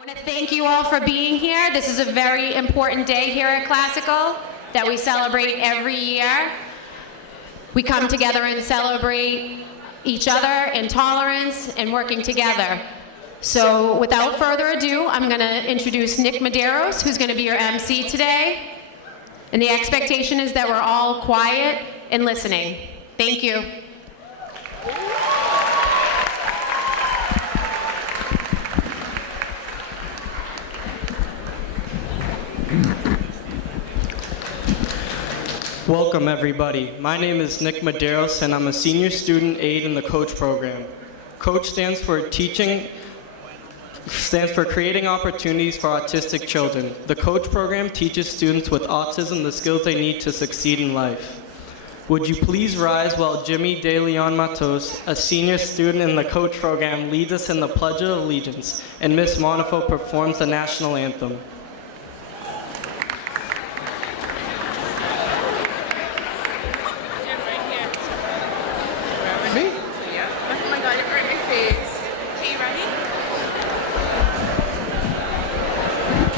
I want to thank you all for being here. This is a very important day here at Classical that we celebrate every year. We come together and celebrate each other in tolerance and working together. So without further ado, I'm going to introduce Nick Medeiros, who's going to be your MC today. And the expectation is that we're all quiet and listening. Thank you. Welcome everybody. My name is Nick Medeiros and I'm a senior student aide in the COACH program. COACH stands for creating opportunities for autistic children. The COACH program teaches students with autism the skills they need to succeed in life. Would you please rise while Jimmy De Leon Matos, a senior student in the COACH program, leads us in the Pledge of Allegiance, and Miss Monifo performs the national anthem.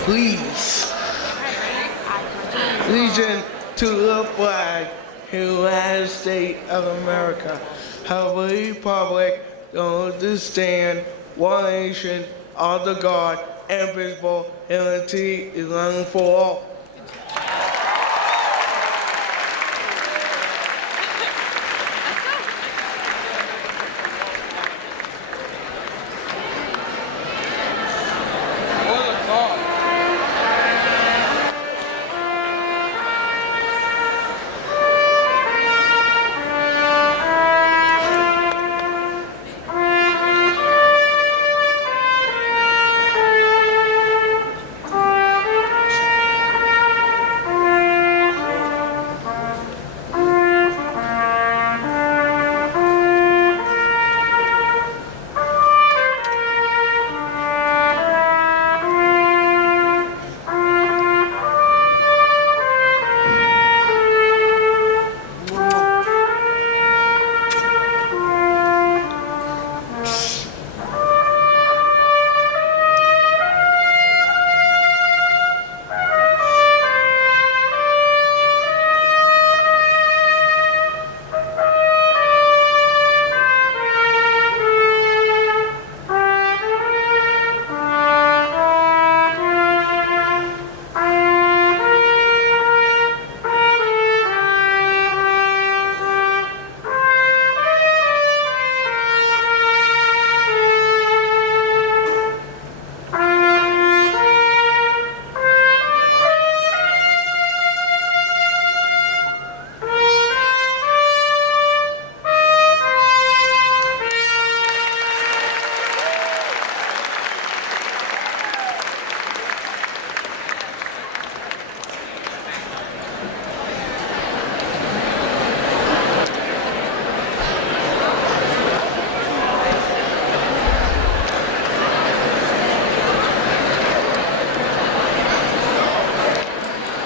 Please, allegiance to the flag, United States of America, of the republic, to stand, one nation, under God, indivisible, liberty is long for all.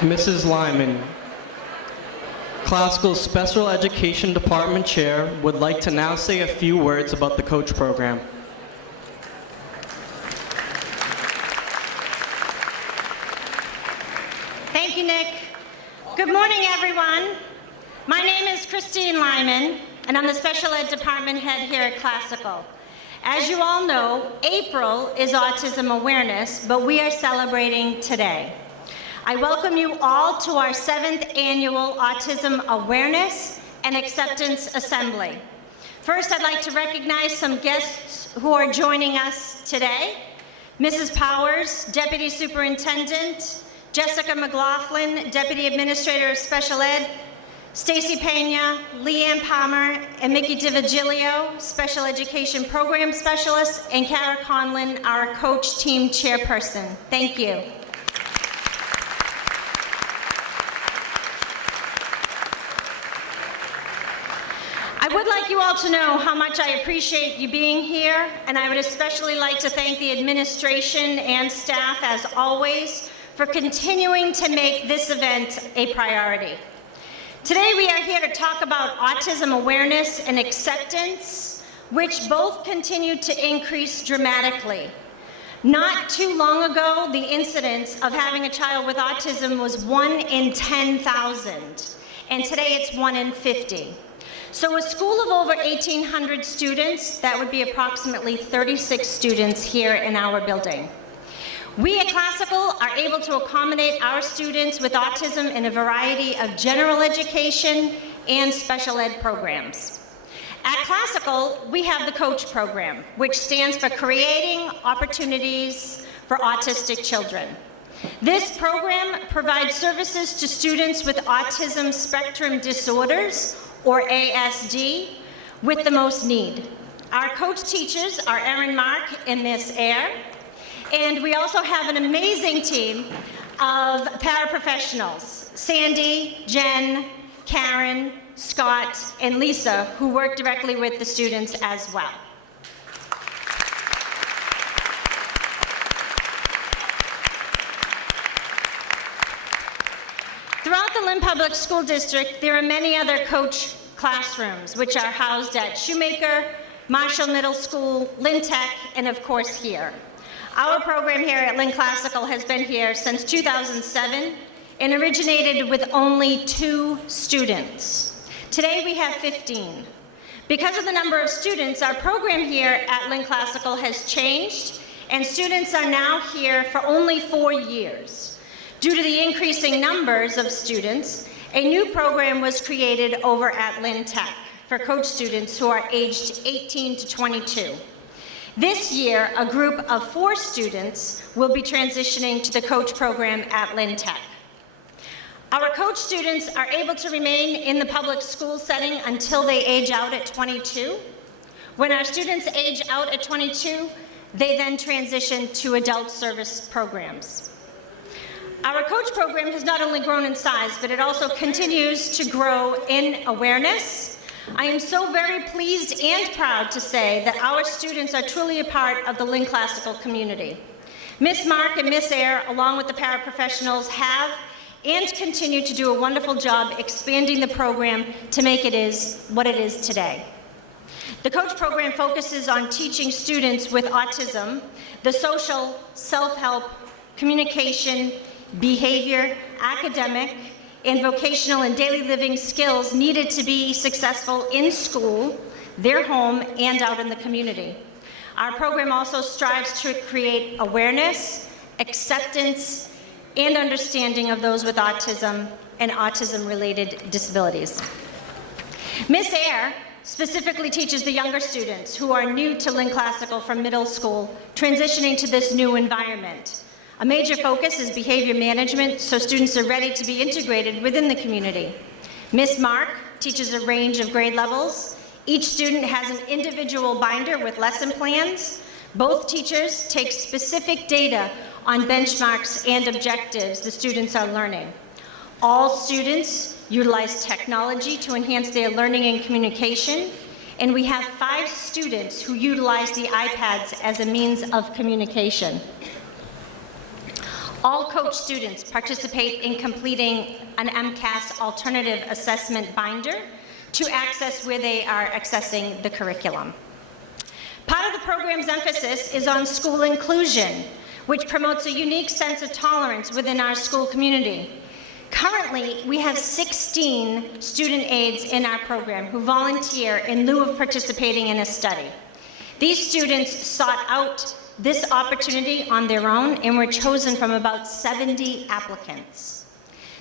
Mrs. Lyman, Classical's Special Education Department Chair, would like to now say a few words about the COACH program. Thank you, Nick. Good morning, everyone. My name is Christine Lyman, and I'm the Special Ed Department Head here at Classical. As you all know, April is Autism Awareness, but we are celebrating today. I welcome you all to our 7th Annual Autism Awareness and Acceptance Assembly. First, I'd like to recognize some guests who are joining us today. Mrs. Powers, Deputy Superintendent, Jessica McLaughlin, Deputy Administrator of Special Ed, Stacy Pena, Leanne Palmer, and Mickey DiVigilio, Special Education Program Specialist, and Kara Conlon, our COACH Team Chairperson. Thank you. I would like you all to know how much I appreciate you being here, and I would especially like to thank the administration and staff, as always, for continuing to make this event a priority. Today we are here to talk about autism awareness and acceptance, which both continue to increase dramatically. Not too long ago, the incidence of having a child with autism was 1 in 10,000, and today it's 1 in 50. So a school of over 1,800 students, that would be approximately 36 students here in our building. We at Classical are able to accommodate our students with autism in a variety of general education and special ed programs. At Classical, we have the COACH program, which stands for Creating Opportunities for Autistic Children. This program provides services to students with autism spectrum disorders, or ASD, with the most need. Our COACH teachers are Erin Mark and Miss Eyre, and we also have an amazing team of paraprofessionals, Sandy, Jen, Karen, Scott, and Lisa, who work directly with the students as well. Throughout the Lynn Public School District, there are many other COACH classrooms, which are housed at Shoemaker, Marshall Middle School, Lynn Tech, and of course here. Our program here at Lynn Classical has been here since 2007 and originated with only 2 students. Today we have 15. Because of the number of students, our program here at Lynn Classical has changed, and students are now here for only 4 years. Due to the increasing numbers of students, a new program was created over at Lynn Tech for COACH students who are aged 18 to 22. This year, a group of 4 students will be transitioning to the COACH program at Lynn Tech. Our COACH students are able to remain in the public school setting until they age out at 22. When our students age out at 22, they then transition to adult service programs. Our COACH program has not only grown in size, but it also continues to grow in awareness. I am so very pleased and proud to say that our students are truly a part of the Lynn Classical community. Miss Mark and Miss Eyre, along with the paraprofessionals, have and continue to do a wonderful job expanding the program to make it what it is today. The COACH program focuses on teaching students with autism the social, self-help, communication, behavior, academic, and vocational and daily living skills needed to be successful in school, their home, and out in the community. Our program also strives to create awareness, acceptance, and understanding of those with autism and autism-related disabilities. Miss Eyre specifically teaches the younger students who are new to Lynn Classical from middle school, transitioning to this new environment. A major focus is behavior management, so students are ready to be integrated within the community. Miss Mark teaches a range of grade levels. Each student has an individual binder with lesson plans. Both teachers take specific data on benchmarks and objectives the students are learning. All students utilize technology to enhance their learning and communication, and we have 5 students who utilize the iPads as a means of communication. All COACH students participate in completing an MCAS alternative assessment binder to access where they are accessing the curriculum. Part of the program's emphasis is on school inclusion, which promotes a unique sense of tolerance within our school community. Currently, we have 16 student aides in our program who volunteer in lieu of participating in a study. These students sought out this opportunity on their own and were chosen from about 70 applicants.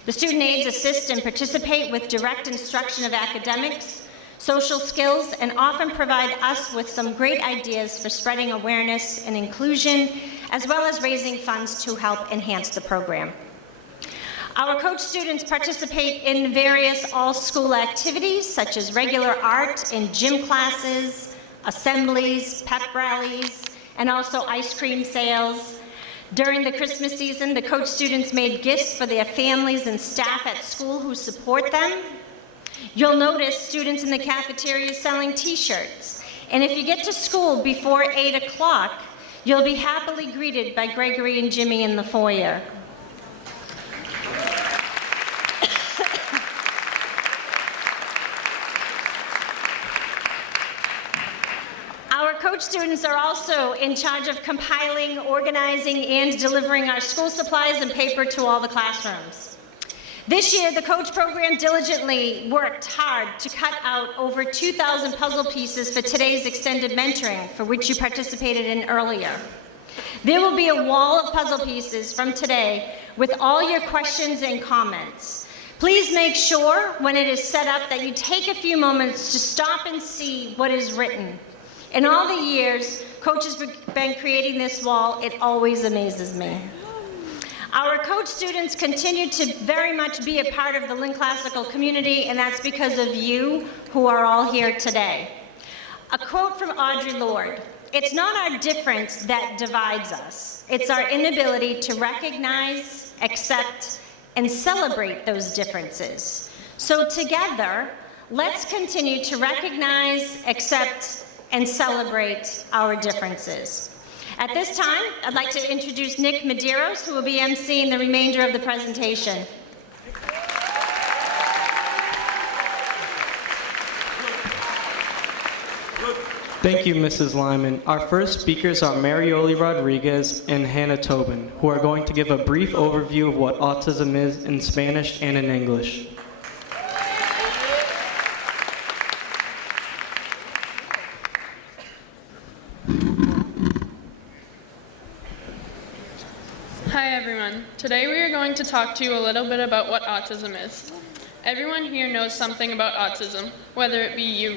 The student aides assist and participate with direct instruction of academics, social skills, and often provide us with some great ideas for spreading awareness and inclusion, as well as raising funds to help enhance the program. Our COACH students participate in various all-school activities, such as regular art and gym classes, assemblies, pep rallies, and also ice cream sales. During the Christmas season, the COACH students made gifts for their families and staff at school who support them. You'll notice students in the cafeteria selling t-shirts. And if you get to school before 8 o'clock, you'll be happily greeted by Gregory and Jimmy in the foyer. Our COACH coach students are also in charge of compiling, organizing, and delivering our school supplies and paper to all the classrooms. This year, the coach program diligently worked hard to cut out over 2,000 puzzle pieces for today's extended mentoring, for which you participated in earlier. There will be a wall of puzzle pieces from today with all your questions and comments. Please make sure when it is set up that you take a few moments to stop and see what is written. In all the years Coach has been creating this wall, it always amazes me. Our coach students continue to very much be a part of the Lynn Classical community, and that's because of you who are all here today. A quote from Audre Lorde: "It's not our difference that divides us. It's our inability to recognize, accept, and celebrate those differences. So together, let's continue to recognize, accept, and celebrate our differences." At this time, I'd like to introduce Nick Medeiros, who will be emceeing the remainder of the presentation. Thank you, Mrs. Lyman. Our first speakers are Marioli Rodriguez and Hannah Tobin, who are going to give a brief overview of what autism is in Spanish and in English. Hi everyone. Today we are going to talk to you a little bit about what autism is. Everyone here knows something about autism, whether it be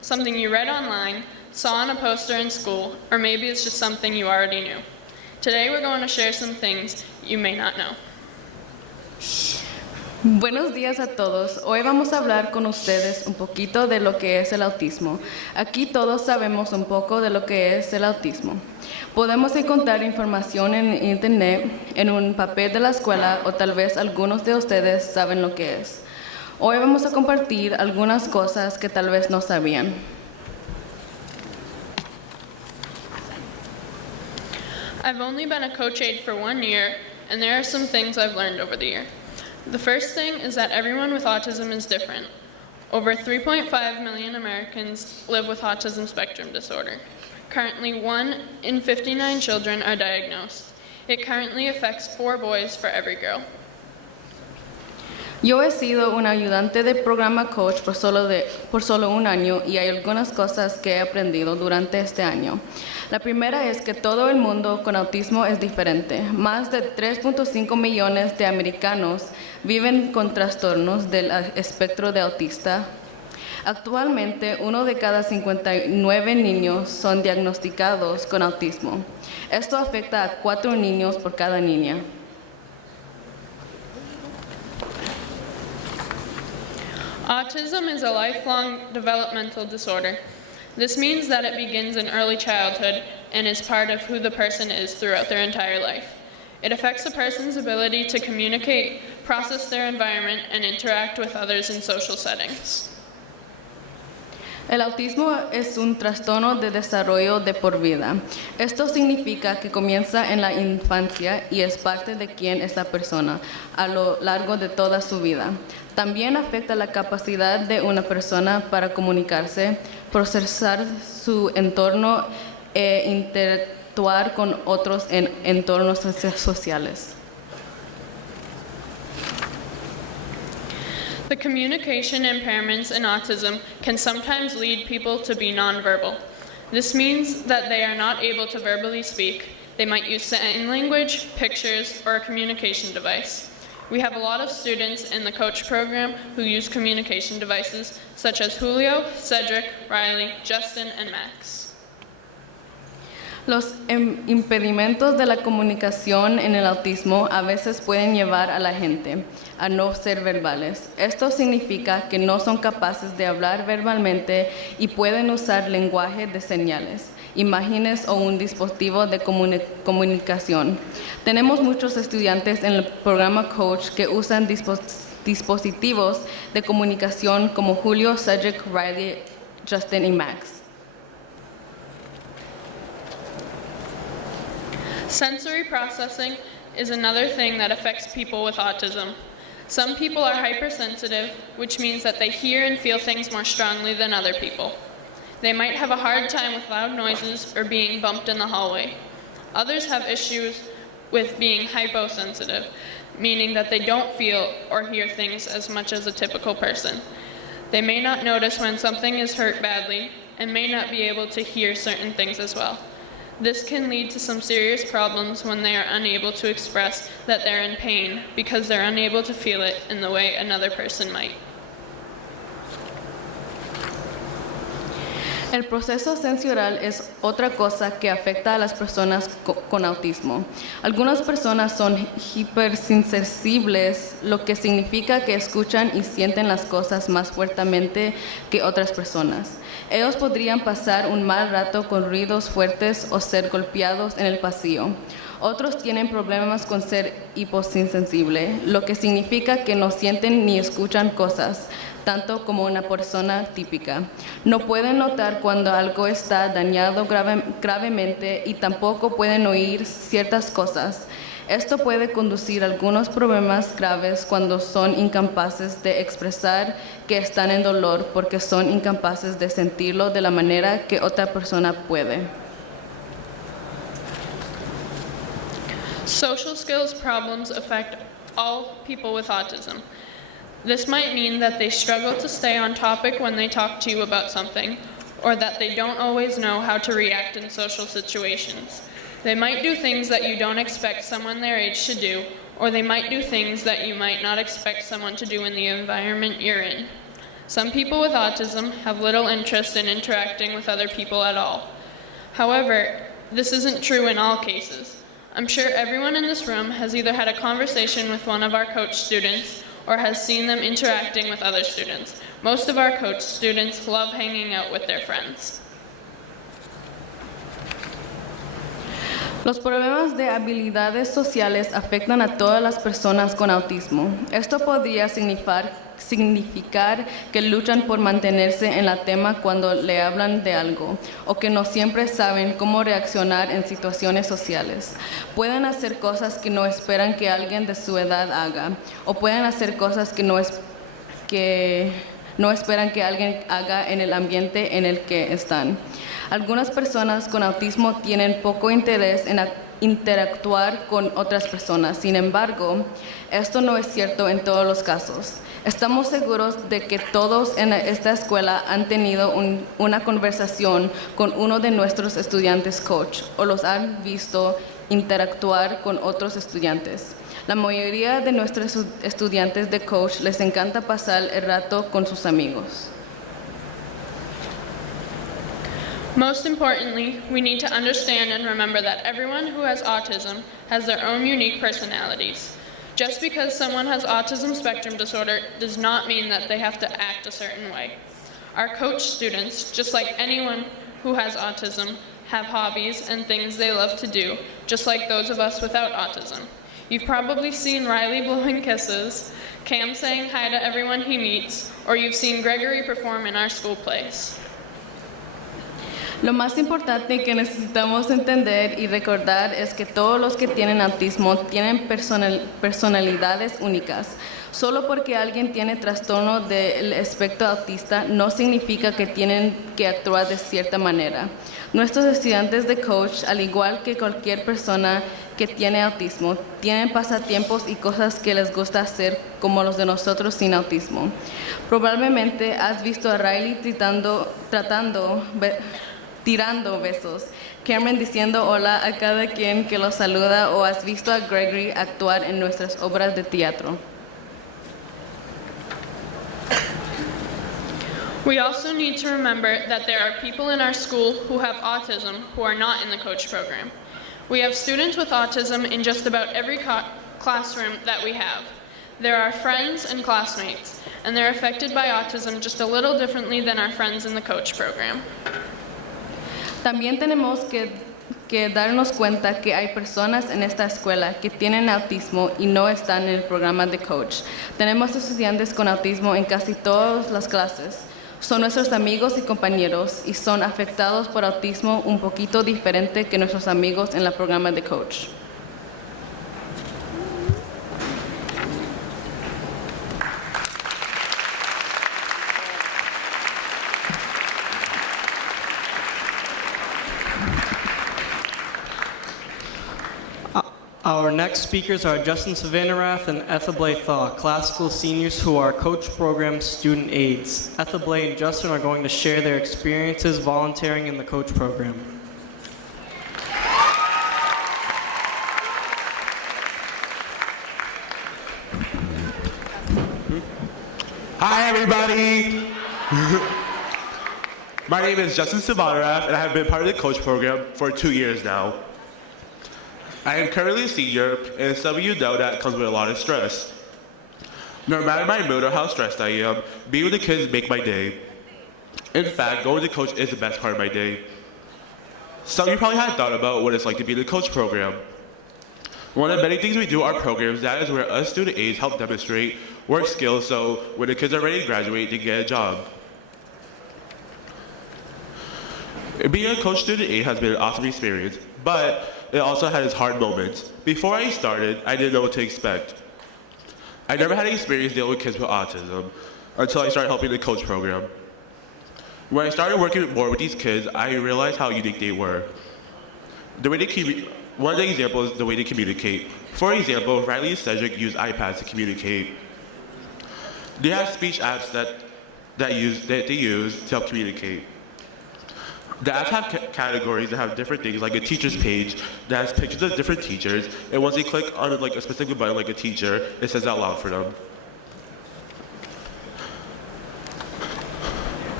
something you read online, saw on a poster in school, or maybe it's just something you already knew. Today we're going to share some things you may not know. Buenos días a todos. Hoy vamos a hablar con ustedes un poquito de lo que es el autismo. Aquí todos sabemos un poco de lo que es el autismo. Podemos encontrar información en internet, en un papel de la escuela, o tal vez algunos de ustedes saben lo que es. Hoy vamos a compartir algunas cosas que tal vez no sabían. I've only been a coach aide for 1 year, and there are some things I've learned over the year. The first thing is that everyone with autism is different. Over 3.5 million Americans live with autism spectrum disorder. Currently, 1 in 59 children are diagnosed. It currently affects 4 boys for every girl. Yo he sido una ayudante de programa coach por solo 1 año y hay algunas cosas que he aprendido durante este año. La primera es que todo el mundo con autismo es diferente. Más de 3.5 millones de americanos viven con trastornos del espectro de autista. Actualmente, 1 de cada 59 niños son diagnosticados con autismo. Esto afecta a 4 niños por cada niña. Autism is a lifelong developmental disorder. This means that it begins in early childhood and is part of who the person is throughout their entire life. It affects a person's ability to communicate, process their environment, and interact with others in social settings. El autismo es un trastorno de desarrollo de por vida. Esto significa que comienza en la infancia y es parte de quién es la persona a lo largo de toda su vida. También afecta la capacidad de una persona para comunicarse, procesar su entorno e interactuar con otros en entornos sociales. The communication impairments in autism can sometimes lead people to be nonverbal. This means that they are not able to verbally speak. They might use sign language, pictures, or a communication device. We have a lot of students in the coach program who use communication devices, such as Julio, Cedric, Riley, Justin, and Max. Los impedimentos de la comunicación en el autismo a veces pueden llevar a la gente a no ser verbales. Esto significa que no son capaces de hablar verbalmente y pueden usar lenguaje de señales, imágenes o un dispositivo de comunicación. Tenemos muchos estudiantes en el programa Coach que usan dispositivos de comunicación como Julio, Cedric, Riley, Justin y Max. Sensory processing is another thing that affects people with autism. Some people are hypersensitive, which means that they hear and feel things more strongly than other people. They might have a hard time with loud noises or being bumped in the hallway. Others have issues with being hyposensitive, meaning that they don't feel or hear things as much as a typical person. They may not notice when something is hurt badly and may not be able to hear certain things as well. This can lead to some serious problems when they are unable to express that they're in pain because they're unable to feel it in the way another person might. El proceso sensorial es otra cosa que afecta a las personas con autismo. Algunas personas son hipersensibles, lo que significa que escuchan y sienten las cosas más fuertemente que otras personas. Ellos podrían pasar un mal rato con ruidos fuertes o ser golpeados en el pasillo. Otros tienen problemas con ser hiposensible, lo que significa que no sienten ni escuchan cosas, tanto como una persona típica. No pueden notar cuando algo está dañado gravemente y tampoco pueden oír ciertas cosas. Esto puede conducir a algunos problemas graves cuando son incapaces de expresar que están en dolor porque son incapaces de sentirlo de la manera que otra persona puede. Social skills problems affect all people with autism. This might mean that they struggle to stay on topic when they talk to you about something, or that they don't always know how to react in social situations. They might do things that you don't expect someone their age to do, or they might do things that you might not expect someone to do in the environment you're in. Some people with autism have little interest in interacting with other people at all. However, this isn't true in all cases. I'm sure everyone in this room has either had a conversation with one of our coach students or has seen them interacting with other students. Most of our coach students love hanging out with their friends. Los problemas de habilidades sociales afectan a todas las personas con autismo. Esto podría significar que luchan por mantenerse en la tema cuando le hablan de algo, o que no siempre saben cómo reaccionar en situaciones sociales. Pueden hacer cosas que no esperan que alguien de su edad haga, o pueden hacer cosas que no esperan que alguien haga en el ambiente en el que están. Algunas personas con autismo tienen poco interés en interactuar con otras personas. Sin embargo, esto no es cierto en todos los casos. Estamos seguros de que todos en esta escuela han tenido una conversación con uno de nuestros estudiantes coach o los han visto interactuar con otros estudiantes. La mayoría de nuestros estudiantes de coach les encanta pasar el rato con sus amigos. Most importantly, we need to understand and remember that everyone who has autism has their own unique personalities. Just because someone has autism spectrum disorder does not mean that they have to act a certain way. Our coach students, just like anyone who has autism, have hobbies and things they love to do, just like those of us without autism. You've probably seen Riley blowing kisses, Cam saying hi to everyone he meets, or you've seen Gregory perform in our school plays. Lo más importante que necesitamos entender y recordar es que todos los que tienen autismo tienen personalidades únicas. Solo porque alguien tiene trastorno del espectro autista no significa que tienen que actuar de cierta manera. Nuestros estudiantes de coach, al igual que cualquier persona que tiene autismo, tienen pasatiempos y cosas que les gusta hacer como los de nosotros sin autismo. Probablemente has visto a Riley tirando besos, Cameron diciendo hola a cada quien que lo saluda, o has visto a Gregory actuar en nuestras obras de teatro. We also need to remember that there are people in our school who have autism who are not in the coach program. We have students with autism in just about every classroom that we have. They're our friends and classmates, and they're affected by autism just a little differently than our friends in the coach program. También tenemos que darnos cuenta que hay personas en esta escuela que tienen autismo y no están en el programa de coach. Tenemos estudiantes con autismo en casi todas las clases. Son nuestros amigos y compañeros y son afectados por autismo un poquito diferente que nuestros amigos en el programa de coach. Our next speakers are Justin Savannarath and Ethelblay Thaw, classical seniors who are Coach Program student aides. Ethelblay and Justin are going to share their experiences volunteering in the Coach Program. Hi, everybody. My name is Justin Savannarath, and I have been part of the Coach Program for 2 years now. I am currently a senior, and some of you know that comes with a lot of stress. No matter my mood or how stressed I am, being with the kids make my day. In fact, going to Coach is the best part of my day. Some of you probably hadn't thought about what it's like to be in the Coach Program. One of the many things we do in our programs, that is where us student aides help demonstrate work skills so when the kids are ready to graduate, they get a job. Being a Coach student aide has been an awesome experience, but it also had its hard moments. Before I started, I didn't know what to expect. I never had experience dealing with kids with autism until I started helping the Coach Program. When I started working more with these kids, I realized how unique they were. One of the examples is the way they communicate. For example, Riley and Cedric use iPads to communicate. They have speech apps that they use to help communicate. The apps have categories that have different things, like a teacher's page that has pictures of different teachers, and once they click on like a specific button, like a teacher, it says out loud for them.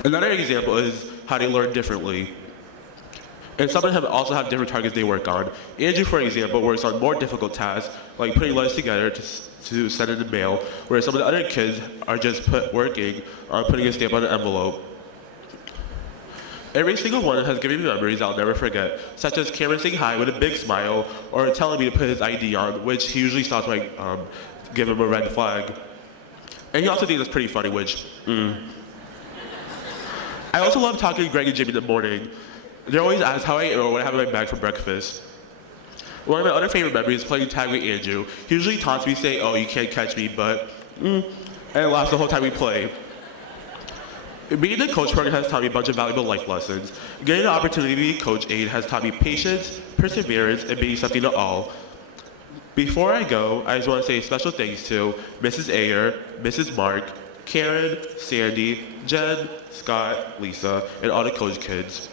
Another example is how they learn differently. And some of them also have different targets they work on. Andrew, for example, works on more difficult tasks, like putting letters together to send in the mail, whereas some of the other kids are just working on putting a stamp on an envelope. Every single one has given me memories I'll never forget, such as Cameron saying hi with a big smile, or telling me to put his ID on, which he usually stops when I give him a red flag. And he also thinks that's pretty funny, which, I also love talking to Greg and Jimmy in the morning. They're always asked how I am or what I have in my bag for breakfast. One of my other favorite memories is playing tag with Andrew. He usually taunts me saying, "Oh, you can't catch me," but, and laughs the whole time we play. Being in the Coach Program has taught me a bunch of valuable life lessons. Getting the opportunity to be a Coach aide has taught me patience, perseverance, and being something to all. Before I go, I just want to say special thanks to Mrs. Ayer, Mrs. Mark, Karen, Sandy, Jen, Scott, Lisa, and all the Coach kids.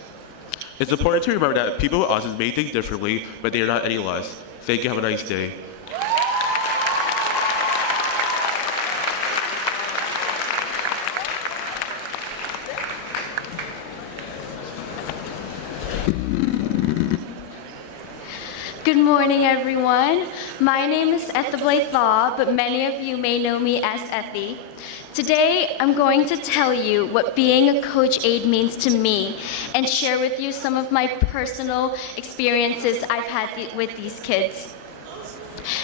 It's important to remember that people with autism may think differently, but they are not any less. Thank you. Have a nice day. Good morning, everyone. My name is Ethelblay Thaw, but many of you may know me as Ethy. Today, I'm going to tell you what being a Coach aide means to me and share with you some of my personal experiences I've had with these kids.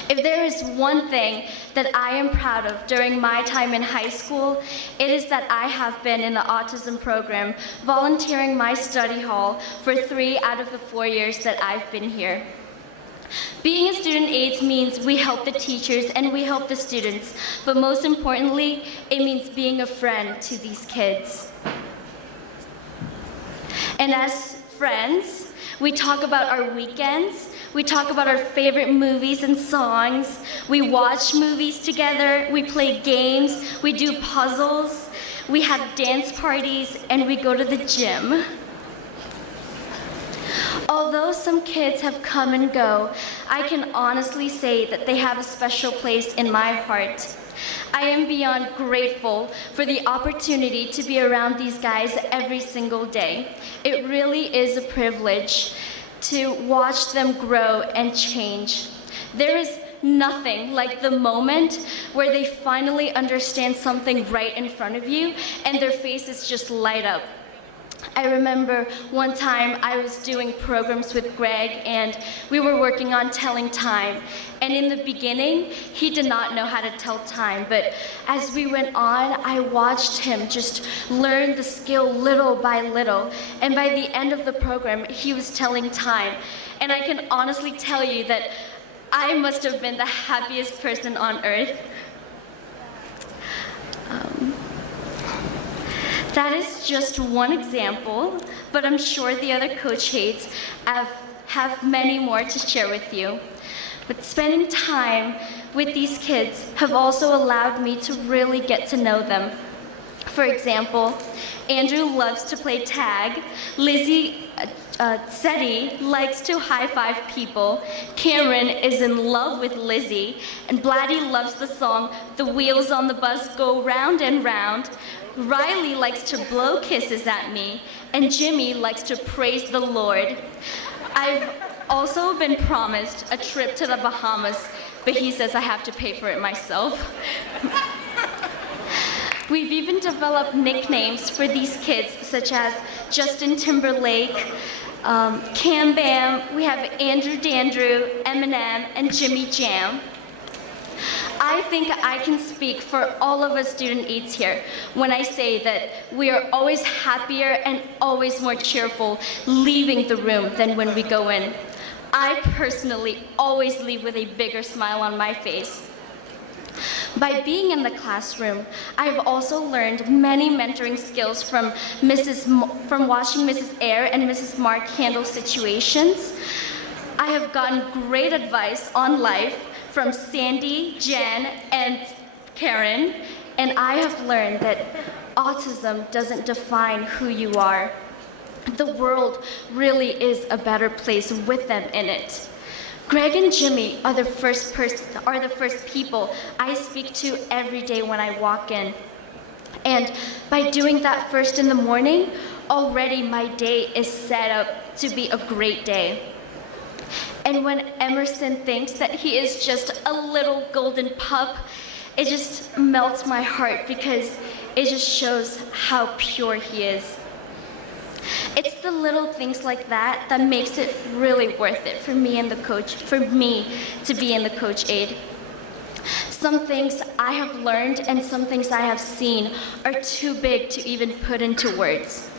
If there is one thing that I am proud of during my time in high school, it is that I have been in the Autism program, volunteering my study hall for 3 out of the 4 years that I've been here. Being a student aide means we help the teachers and we help the students, but most importantly, it means being a friend to these kids. And as friends, we talk about our weekends, we talk about our favorite movies and songs, we watch movies together, we play games, we do puzzles, we have dance parties, and we go to the gym. Although some kids have come and go, I can honestly say that they have a special place in my heart. I am beyond grateful for the opportunity to be around these guys every single day. It really is a privilege to watch them grow and change. There is nothing like the moment where they finally understand something right in front of you and their faces just light up. I remember one time I was doing programs with Greg and we were working on telling time. And in the beginning, he did not know how to tell time, but as we went on, I watched him just learn the skill little by little. And by the end of the program, he was telling time. And I can honestly tell you that I must have been the happiest person on earth. That is just one example, but I'm sure the other Coach aides have many more to share with you. But spending time with these kids have also allowed me to really get to know them. For example, Andrew loves to play tag, Lizzie Seti likes to high-five people, Cameron is in love with Lizzie, and Blatty loves the song "The Wheels on the Bus Go Round and Round." Riley likes to blow kisses at me, and Jimmy likes to praise the Lord. I've also been promised a trip to the Bahamas, but he says I have to pay for it myself. We've even developed nicknames for these kids, such as Justin Timberlake, Cam Bam, we have Andrew Dandrew, Eminem, and Jimmy Jam. I think I can speak for all of us student aides here when I say that we are always happier and always more cheerful leaving the room than when we go in. I personally always leave with a bigger smile on my face. By being in the classroom, I've also learned many mentoring skills from watching Mrs. Eyre and Mrs. Mark handle situations. I have gotten great advice on life from Sandy, Jen, and Karen, and I have learned that autism doesn't define who you are. The world really is a better place with them in it. Greg and Jimmy are the first people I speak to every day when I walk in. And by doing that first in the morning, already my day is set up to be a great day. And when Emerson thinks that he is just a little golden pup, it just melts my heart because it just shows how pure he is. It's the little things like that that makes it really worth it for me to be in the coach aid. Some things I have learned and some things I have seen are too big to even put into words.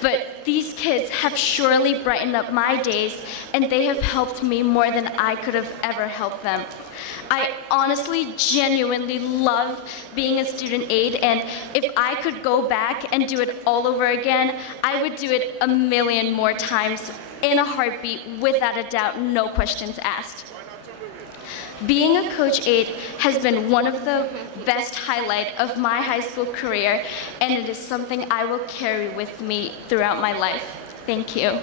But these kids have surely brightened up my days, and they have helped me more than I could have ever helped them. I honestly, genuinely love being a student aide, and if I could go back and do it all over again, I would do it 1,000,000 more times in a heartbeat, without a doubt, no questions asked. Being a coach aide has been one of the best highlights of my high school career, and it is something I will carry with me throughout my life. Thank you.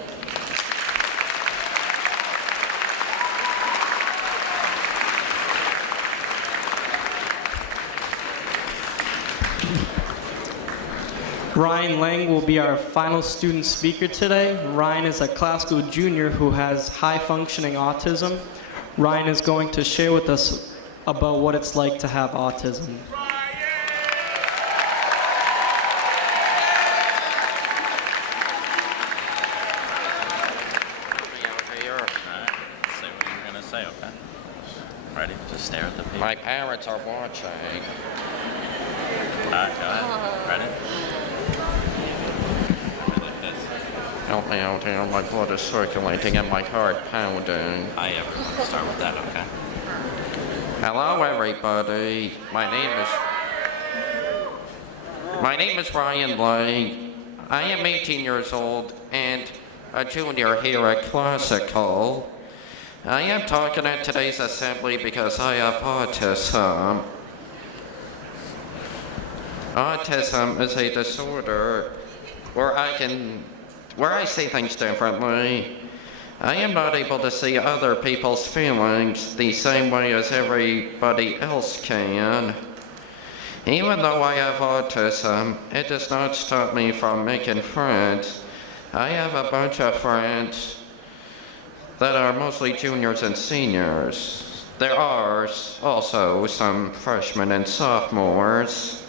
Ryan Lang will be our final student speaker today. Ryan is a classical junior who has high-functioning autism. Ryan is going to share with us about what it's like to have autism. Say what you're gonna say, okay? Ready? Just stare at the page. My parents are watching. Alright, go ahead. Ready? Like this. Help me out here, my blood is circulating and my heart pounding. Start with that, okay? Hello everybody, my name is Ryan Lang. I am 18 years old and a junior here at Classical. I am talking at today's assembly because I have autism. Autism is a disorder where I see things differently. I am not able to see other people's feelings the same way as everybody else can. Even though I have autism, it does not stop me from making friends. I have a bunch of friends that are mostly juniors and seniors. There are also some freshmen and sophomores.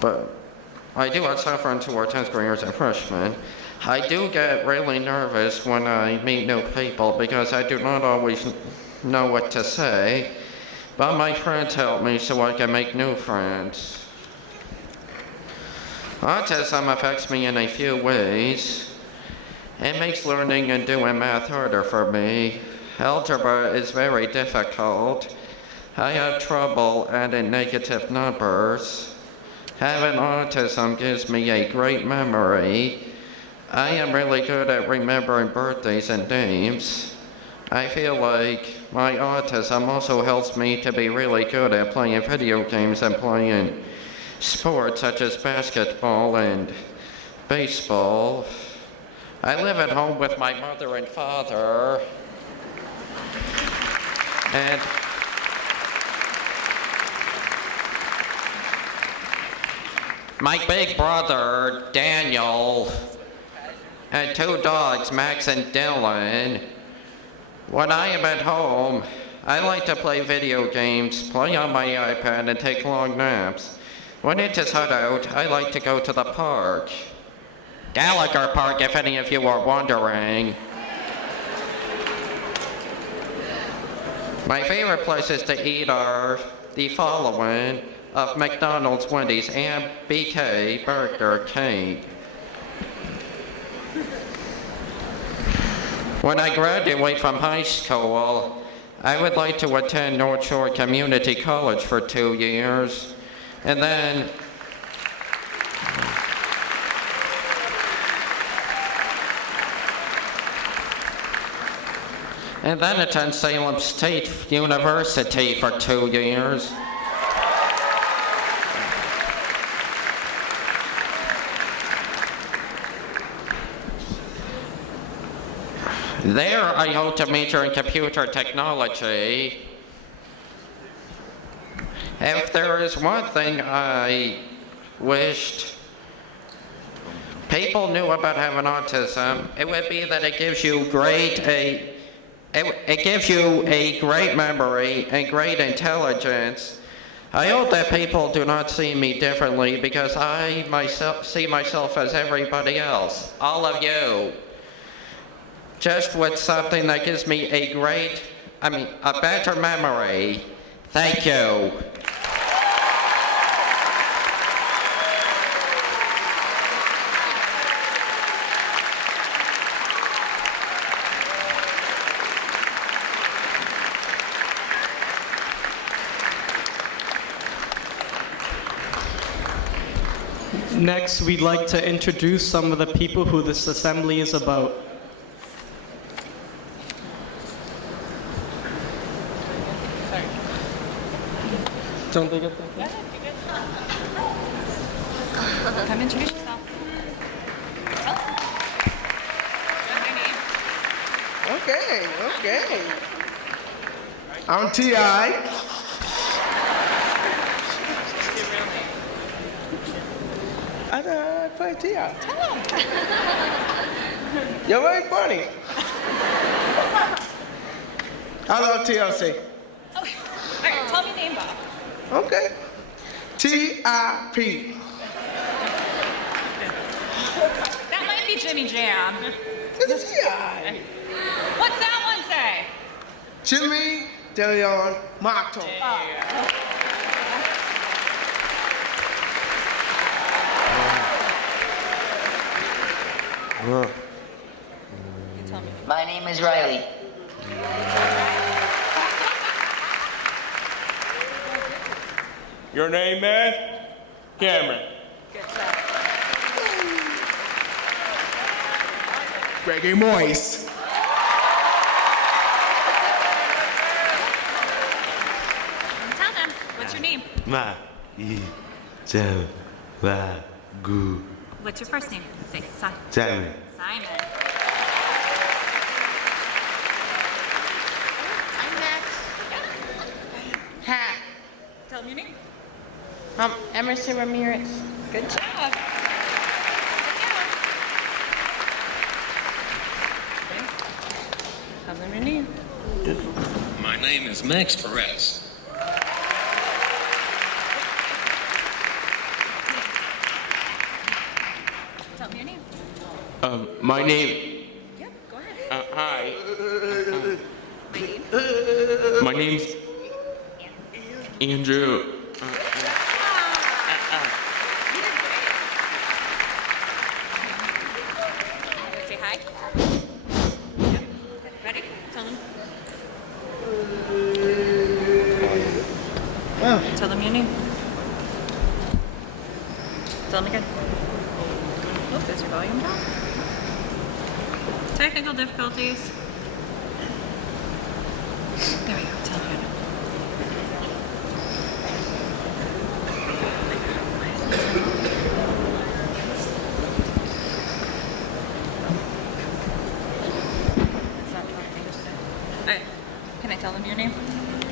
But I do have some friends who are 10th graders and freshmen. I do get really nervous when I meet new people because I do not always know what to say, but my friends help me so I can make new friends. Autism affects me in a few ways. It makes learning and doing math harder for me. Algebra is very difficult. I have trouble adding negative numbers. Having autism gives me a great memory. I am really good at remembering birthdays and names. I feel like my autism also helps me to be really good at playing video games and playing sports such as basketball and baseball. I live at home with my mother and father. And my big brother, Daniel, and 2 dogs, Max and Dylan. When I am at home, I like to play video games, play on my iPad, and take long naps. When it is hot out, I like to go to the park. Gallagher Park, if any of you are wondering. My favorite places to eat are the following of McDonald's, Wendy's, and BK, Burger King. When I graduate from high school, I would like to attend North Shore Community College for 2 years, and then attend Salem State University for 2 years. There, I hope to major in computer technology. If there is one thing I wished people knew about having autism, it would be that it gives you a great memory and great intelligence. I hope that people do not see me differently because I myself see myself as everybody else, all of you. Just with something that gives me a better memory. Thank you. Next, we'd like to introduce some of the people who this assembly is about. Don't they get that? Come introduce yourself. Okay. I'm T.I. I play T.I. Tell him. You're very funny. I love TLC. Oh, all right, tell me your name, Bob. Okay. T.I.P. That might be Jimmy Jam. It's T.I. What's that one say? Jimmy DeLeon Mato. My name is Riley. Your name, man? Cameron. Greggy Moise. Tell them. What's your name? Goo. What's your first name? Say Simon. Simon. Simon. I'm next. Hi. Tell them your name. Emerson Ramirez. Good job. Tell them your name. My name is Max Perez. Tell me your name. My name. Yep, go ahead. Hi. My name? My name's Andrew. Say hi. Yep. Ready? Tell them. Tell them your name. Tell them again. Oh, there's your volume down. Technical difficulties. There we go. Tell me. Can I tell them your name?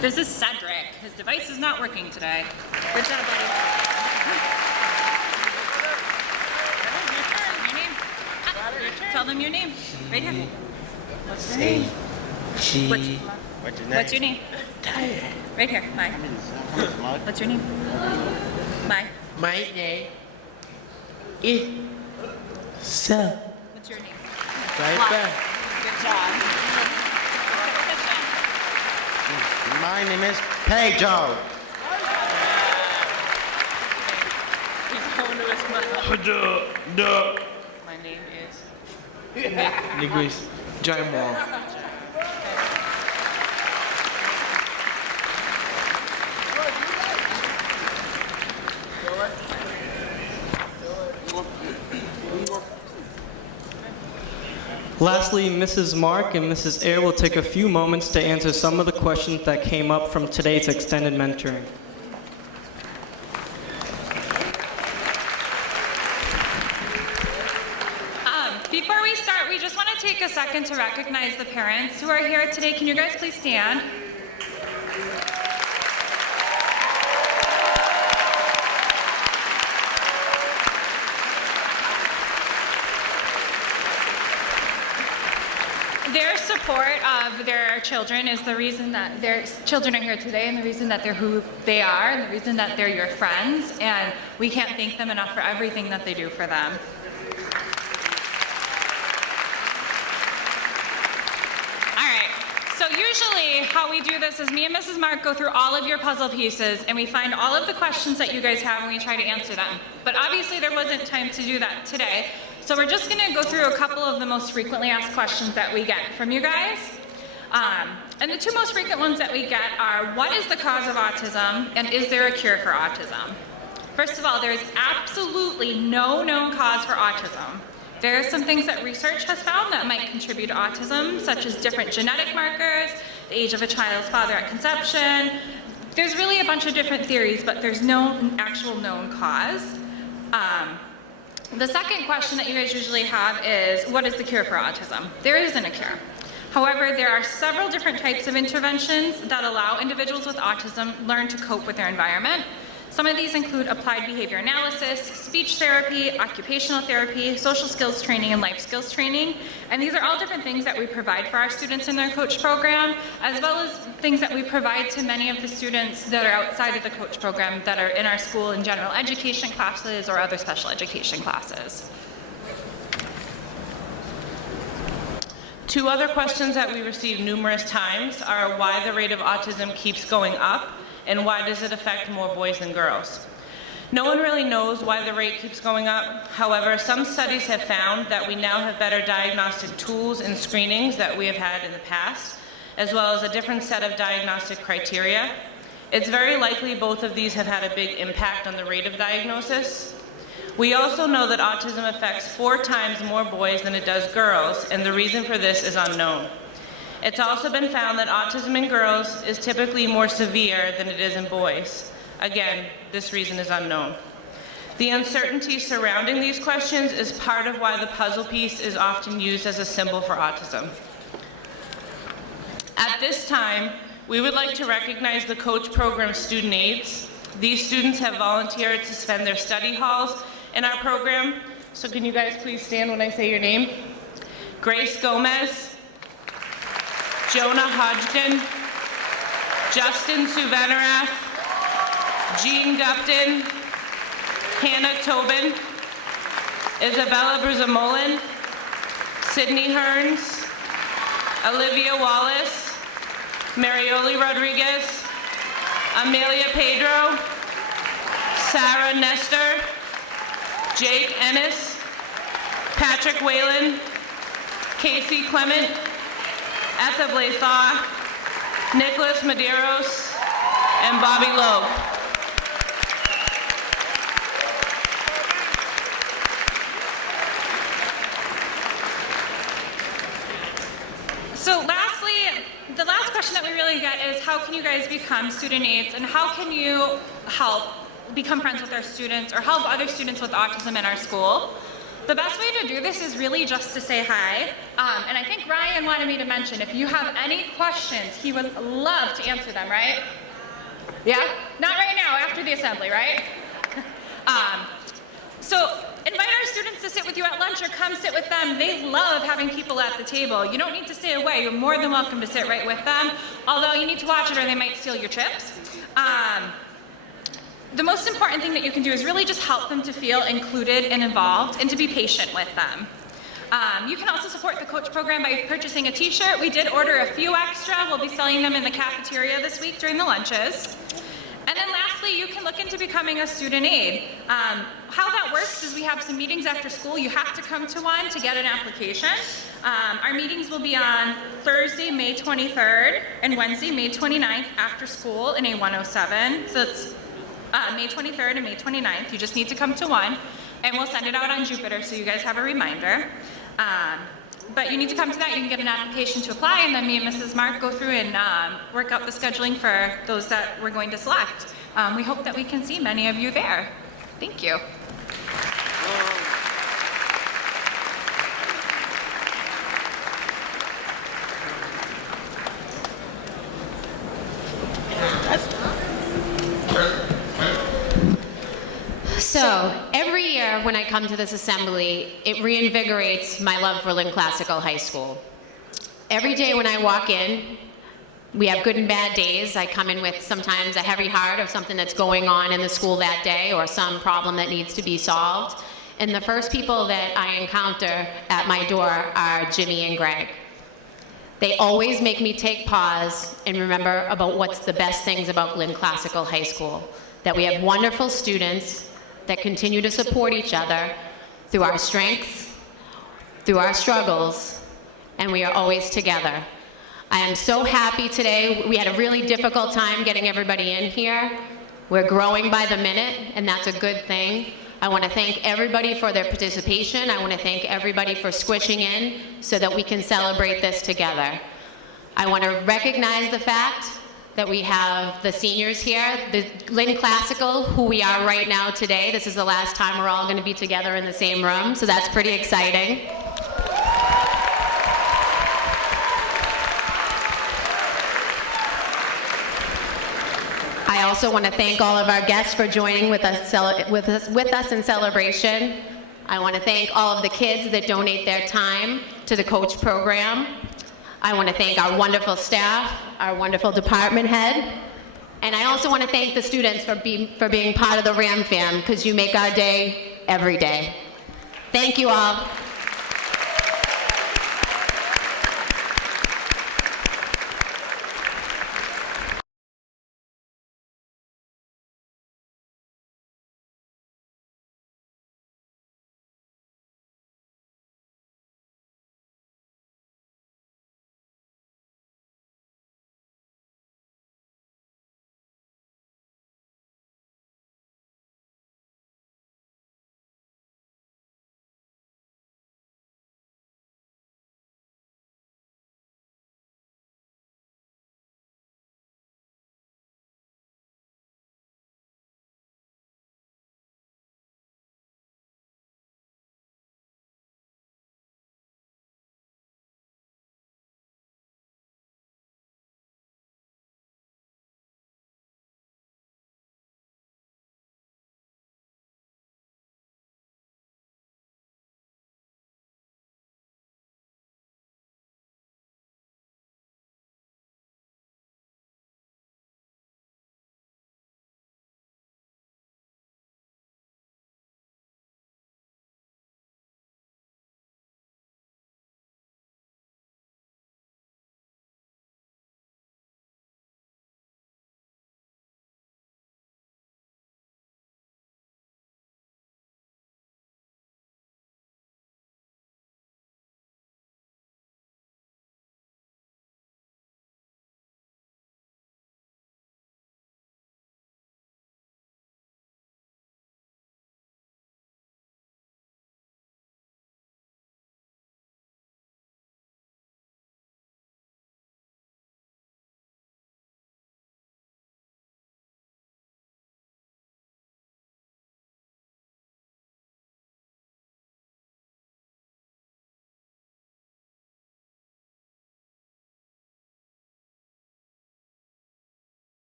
This is Cedric. His device is not working today. Good job, buddy. Your turn. Your name. Your turn. Tell them your name. Right here. What's your name? What's your name? Right here. Bye. What's your name? Bye. My name is Sir. What's your name? Right there. Good job. My name is Pedro. He's going to his mouth. My name is Linguist. Jaimon. Lastly, Mrs. Mark and Mrs. Ayer will take a few moments to answer some of the questions that came up from today's extended mentoring. Before we start, we just want to take a second to recognize the parents who are here today. Can you guys please stand? Their support of their children is the reason that their children are here today, and the reason that they're who they are, and the reason that they're your friends, and we can't thank them enough for everything that they do for them. All right, so usually how we do this is me and Mrs. Mark go through all of your puzzle pieces, and we find all of the questions that you guys have, and we try to answer them. But obviously there wasn't time to do that today. So we're just going to go through a couple of the most frequently asked questions that we get from you guys. And the two most frequent ones that we get are, what is the cause of autism, and is there a cure for autism? First of all, there is absolutely no known cause for autism. There are some things that research has found that might contribute to autism, such as different genetic markers, the age of a child's father at conception. There's really a bunch of different theories, but there's no actual known cause. The second question that you guys usually have is, what is the cure for autism? There isn't a cure. However, there are several different types of interventions that allow individuals with autism learn to cope with their environment. Some of these include applied behavior analysis, speech therapy, occupational therapy, social skills training, and life skills training. And these are all different things that we provide for our students in their coach program, as well as things that we provide to many of the students that are outside of the coach program that are in our school in general education classes or other special education classes. Two other questions that we receive numerous times are why the rate of autism keeps going up, and why does it affect more boys than girls? No one really knows why the rate keeps going up. However, some studies have found that we now have better diagnostic tools and screenings that we have had in the past, as well as a different set of diagnostic criteria. It's very likely both of these have had a big impact on the rate of diagnosis. We also know that autism affects 4 times more boys than it does girls, and the reason for this is unknown. It's also been found that autism in girls is typically more severe than it is in boys. Again, this reason is unknown. The uncertainty surrounding these questions is part of why the puzzle piece is often used as a symbol for autism. At this time, we would like to recognize the coach program student aides. These students have volunteered to spend their study halls in our program. So can you guys please stand when I say your name? Grace Gomez, Jonah Hodgkin, Justin Suvenerath, Jean Gupton, Hannah Tobin, Isabella Bruzamolin, Sydney Hearns, Olivia Wallace, Marioli Rodriguez, Amelia Pedro, Sarah Nestor, Jake Ennis, Patrick Whalen, Casey Clement, Etha Blathaw, Nicholas Medeiros, and Bobby Loeb. to get is how can you guys become student aides and how can you help become friends with our students or help other students with autism in our school? The best way to do this is really just to say hi. And I think Ryan wanted me to mention, if you have any questions, he would love to answer them, right? Yeah? Not right now, after the assembly, right? So invite our students to sit with you at lunch or come sit with them. They love having people at the table. You don't need to stay away. You're more than welcome to sit right with them, although you need to watch it or they might steal your chips. The most important thing that you can do is really just help them to feel included and involved and to be patient with them. You can also support the coach program by purchasing a t-shirt. We did order a few extra. We'll be selling them in the cafeteria this week during the lunches. And then lastly, you can look into becoming a student aide. How that works is we have some meetings after school. You have to come to one to get an application. Our meetings will be on Thursday, May 23rd and Wednesday, May 29th after school in A107. So it's May 23rd and May 29th. You just need to come to one, and we'll send it out on Jupiter so you guys have a reminder. But you need to come to that. You can get an application to apply, and then me and Mrs. Mark go through and work out the scheduling for those that we're going to select. We hope that we can see many of you there. Thank you. So every year when I come to this assembly, it reinvigorates my love for Lynn Classical High School. Every day when I walk in, we have good and bad days. I come in with sometimes a heavy heart of something that's going on in the school that day or some problem that needs to be solved. And the first people that I encounter at my door are Jimmy and Greg. They always make me take pause and remember about what's the best things about Lynn Classical High School. That we have wonderful students that continue to support each other through our strengths, through our struggles, and we are always together. I am so happy today. We had a really difficult time getting everybody in here. We're growing by the minute, and that's a good thing. I want to thank everybody for their participation. I want to thank everybody for squishing in so that we can celebrate this together. I want to recognize the fact that we have the seniors here, the Lynn Classical, who we are right now today. This is the last time we're all going to be together in the same room, so that's pretty exciting. I also want to thank all of our guests for joining with us in celebration. I want to thank all of the kids that donate their time to the coach program. I want to thank our wonderful staff, our wonderful department head, and I also want to thank the students for being part of the RAM fam, because you make our day every day. Thank you all.